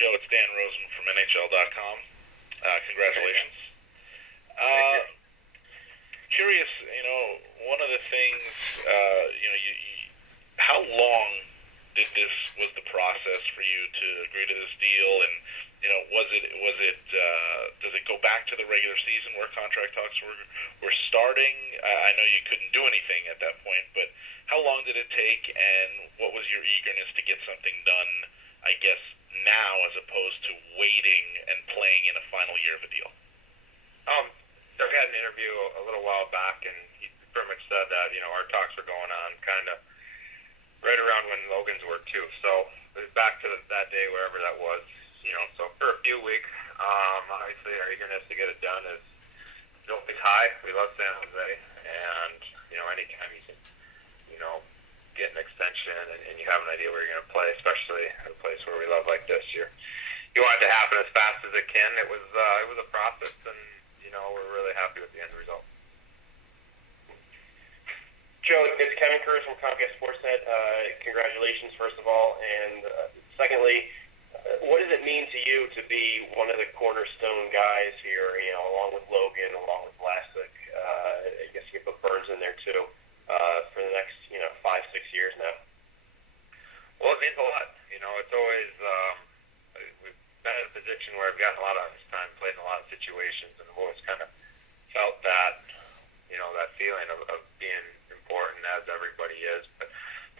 Joe, it's Dan Rosen from NHL.com. Congratulations. Curious, one of the things, how long was the process for you to agree to this deal, and does it go back to the regular season where contract talks were starting? I know you couldn't do anything at that point, but how long did it take, and what was your eagerness to get something done, I guess, now as opposed to waiting and playing in a final year of a deal? So we had an interview a little while back, and he pretty much said that, our talks were going on kind of right around when Logan's were too. So it was back to that day, wherever that was, so for a few weeks, obviously our eagerness to get it done is always high. We love San Jose, and, anytime you can, get an extension and you have an idea where you're going to play, especially in a place where we love like this, you want it to happen as fast as it can. It was a process, and, we're really happy with the end result. Joe, it's Kevin Kurz from Comcast Sportsnet. Congratulations, first of all. And secondly, what does it mean to you to be one of the cornerstone guys here, along with Logan, along with Vlasic? I guess you can put Burns in there too, for the next, 5-6 years now. Well, it means a lot. It's always, we've been in a position where I've gotten a lot of time, played in a lot of situations, and I've always kind of felt that, that feeling of being important as everybody is, but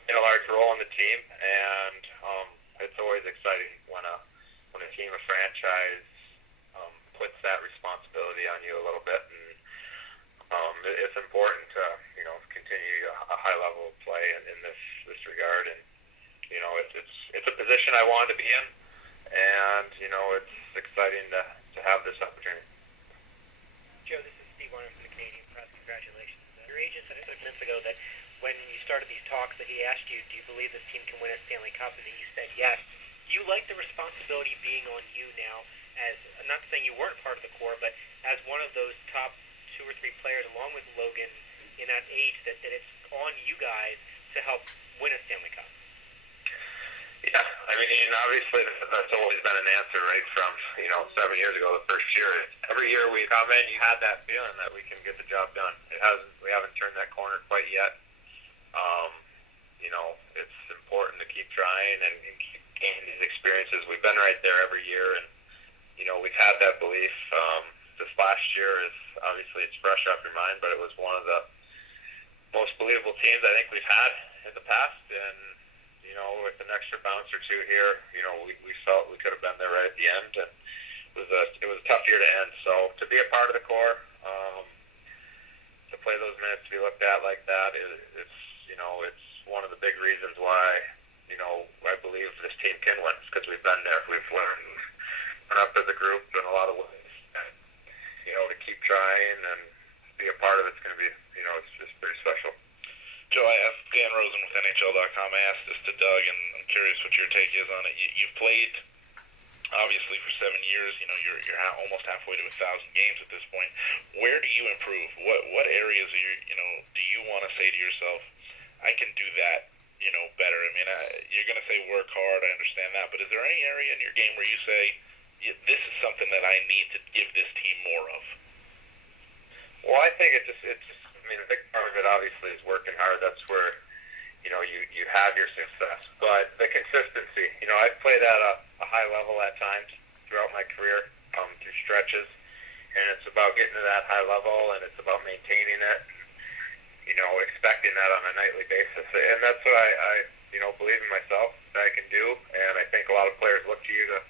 in a large role in the team, and it's always exciting when a team, a franchise, puts that responsibility on you a little bit, and it's important to continue a high level of play in this regard, and it's a position I wanted to be in, and it's exciting to have this opportunity. Joe, this is Steve Warner from the Canadian Press. Congratulations. Your agent said a few minutes ago that when you started these talks that he asked you, do you believe this team can win a Stanley Cup, and that you said yes. Do you like the responsibility being on you now, as, I'm not saying you weren't part of the core, but as one of those top 2 or 3 players along with Logan in that age, that it's on you guys to help win a Stanley Cup? Yeah, obviously that's always been an answer, right, from, 7 years ago, the first year. Every year we come in, you had that feeling that we can get the job done. We haven't turned that corner quite yet. It's important to keep trying and keep gaining these experiences. We've been right there every year, and, we've had that belief. This last year is, obviously it's fresh off your mind, but it was one of the most believable teams I think we've had in the past, and, with an extra bounce or two here, we felt we could have been there right at the end, and it was a tough year to end. So to be a part of the core, to play those minutes, to be looked at like that, it's one of the big reasons why, I believe this team can win, because we've been there. We've learned up as a group in a lot of ways, and, to keep trying and be a part of it's going to be, it's just pretty special. Joe, I asked Dan Rosen with NHL.com. I asked this to Doug, and I'm curious what your take is on it. You've played, obviously, for 7 years. You're almost halfway to 1,000 games at this point. Where do you improve? What areas do you want to say to yourself, I can do that, better? You're going to say work hard. I understand that, but is there any area in your game where you say, this is something that I need to give this team more of? Well, I think it's a big part of it obviously is working hard. That's where, you have your success. But the consistency, I've played at a high level at times throughout my career, through stretches, and it's about getting to that high level, and it's about maintaining it, expecting that on a nightly basis. And that's what I believe in myself that I can do, and I think a lot of players look to you to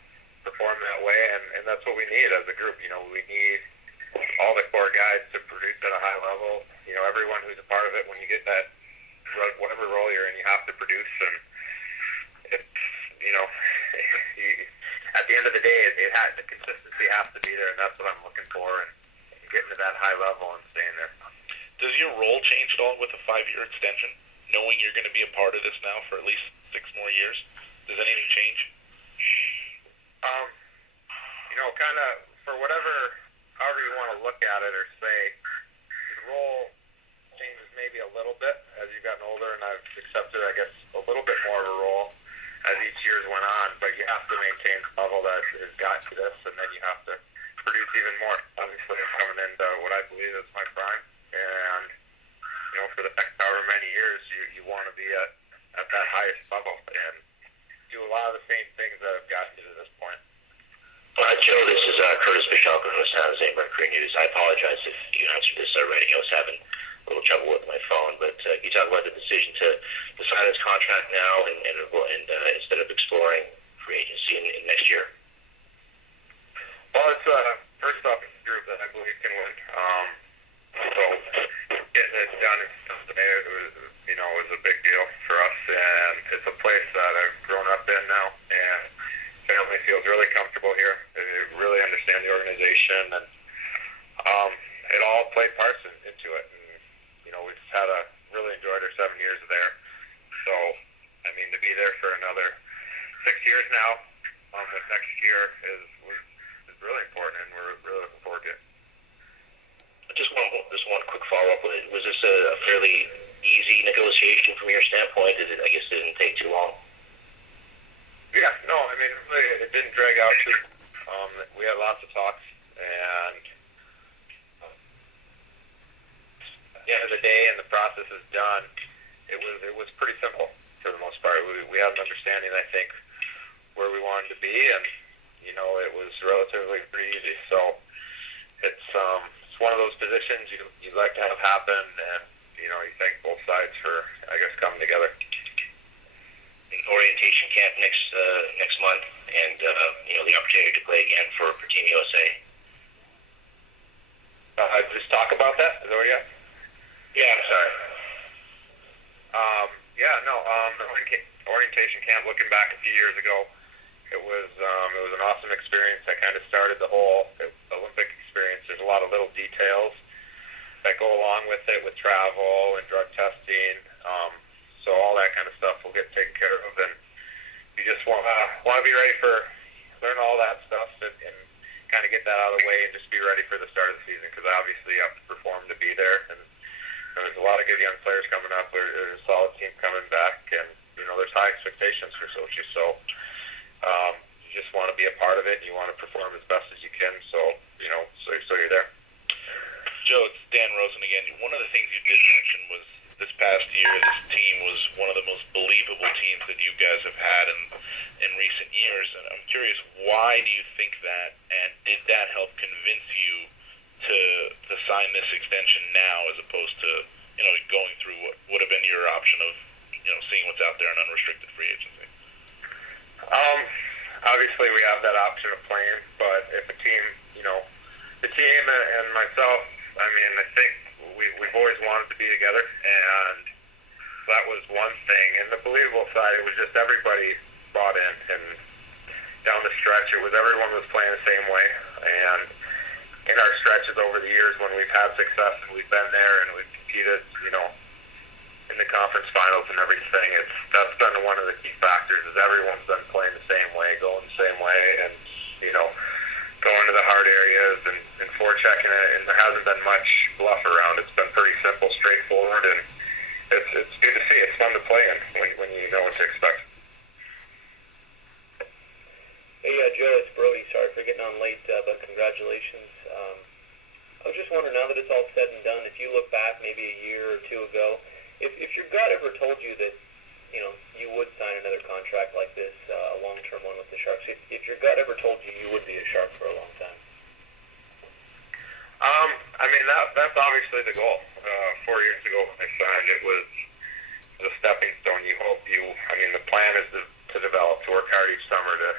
perform that way, and that's what we need as a group. We need all the core guys to produce at a high level. Everyone who's a part of it, when you get that, whatever role you're in, you have to produce. And it's, at the end of the day, the consistency has to be there, and that's what I'm looking for, and getting to that high level and staying there. Does your role change at all with a 5-year extension, knowing you're going to be a part of this now for at least 6 more years? Does anything change? Kind of for however you want to look at it or say, the role changes maybe a little bit as you've gotten older, and I've accepted, I guess, a little bit more of a role as each year's went on. But you have to maintain the level that has got to this, and then you have to produce even more. Obviously, I'm coming into what I believe is my prime, and for the next however many years, you want to be at that highest level and do a lot of the same things that have gotten you to this point. Joe, this is Curtis Bischoff from the San Jose Mercury News. I apologize if you answered this already. I was having a little trouble with my phone, but you talk about the decision to sign this contract now and instead of exploring free agency in next year. Well, it's first off, it's a group that I believe can win. So getting it done today was a big deal for us, and it's a place that I've grown up in now, and family feels really comfortable here. They really understand the organization, and it all played parts into it. And we just really enjoyed our 7 years there. So, I mean, to be there for another 6 years now, with next year is really important, and we're really looking forward to it. Just one quick follow-up. Was this a fairly easy negotiation from your standpoint? I guess it didn't take too long. Yeah, no, I mean, really, it didn't drag out too. We had lots of talks, and at the end of the day, and the process is done, it was pretty simple for the most part. We had an understanding, I think, where we wanted to be, and it was relatively pretty easy. So it's one of those positions you'd like to have happen, and you thank both sides for, I guess, coming together. Orientation camp next month, and the opportunity to play again for Team USA. Just talk about that. Is that what you asked? Yeah, I'm sorry. The orientation camp. Looking back a few years ago, it was an awesome experience. That kind of started the whole Olympic experience. There's a lot of little details that go along with it, with travel and drug testing. So all that kind of stuff will get taken care of, and you just want to be ready for learn all that stuff and kind of get that out of the way and just be ready for the start of the season, because obviously you have to perform to be there. And there's a lot of good young players coming up. There's a solid team coming back, and there's high expectations for Sochi. So you just want to be a part of it, and you want to perform as best as you can. So so you're there. Joe, it's Dan Rosen again. One of the things you did mention was this past year, this team was one of the most believable teams that you guys have had in recent years. And I'm curious, why do you think that? And did that help convince you to sign this extension now, as opposed to going through what would have been your option of seeing what's out there in unrestricted free agency? Obviously, we have that option of playing, but if a team, the team and myself, I mean, I think we've always wanted to be together, and that was one thing. And the believable side, it was just everybody bought in, and down the stretch, it was everyone was playing the same way. And in our stretches over the years, when we've had success, we've been there and we've competed, in the conference finals and everything. That's been one of the key factors, is everyone's been playing the same way, going the same way, and going to the hard areas and forechecking it, and there hasn't been much bluff around. It's been pretty simple, straightforward, and it's good to see. It's fun to play in when you know what to expect. Hey, Joe, it's Brody. Sorry for getting on late, but congratulations. I was just wondering, now that it's all said and done, if you look back maybe a year or two ago, if your gut ever told you that you would sign another contract like this, a long-term one with the Sharks, if your gut ever told you would be a Shark for a long time? I mean, that's obviously the goal. 4 years ago when I signed, it was a stepping stone. The plan is to develop, to work hard each summer, to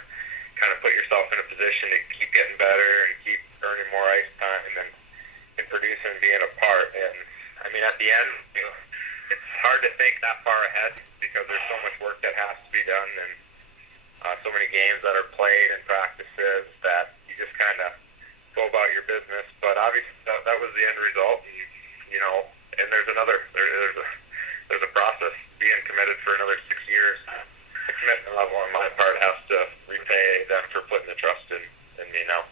kind of put yourself in a position to keep getting better and keep earning more ice time and producing and being a part. And, I mean, at the end, it's hard to think that far ahead, because there's so much work that has to be done, and so many games that are played and practices that you just kind of go about your business. But obviously that was the end result, and there's a process. Being committed for another 6 years, the commitment level on my part has to repay them for putting the trust in me now.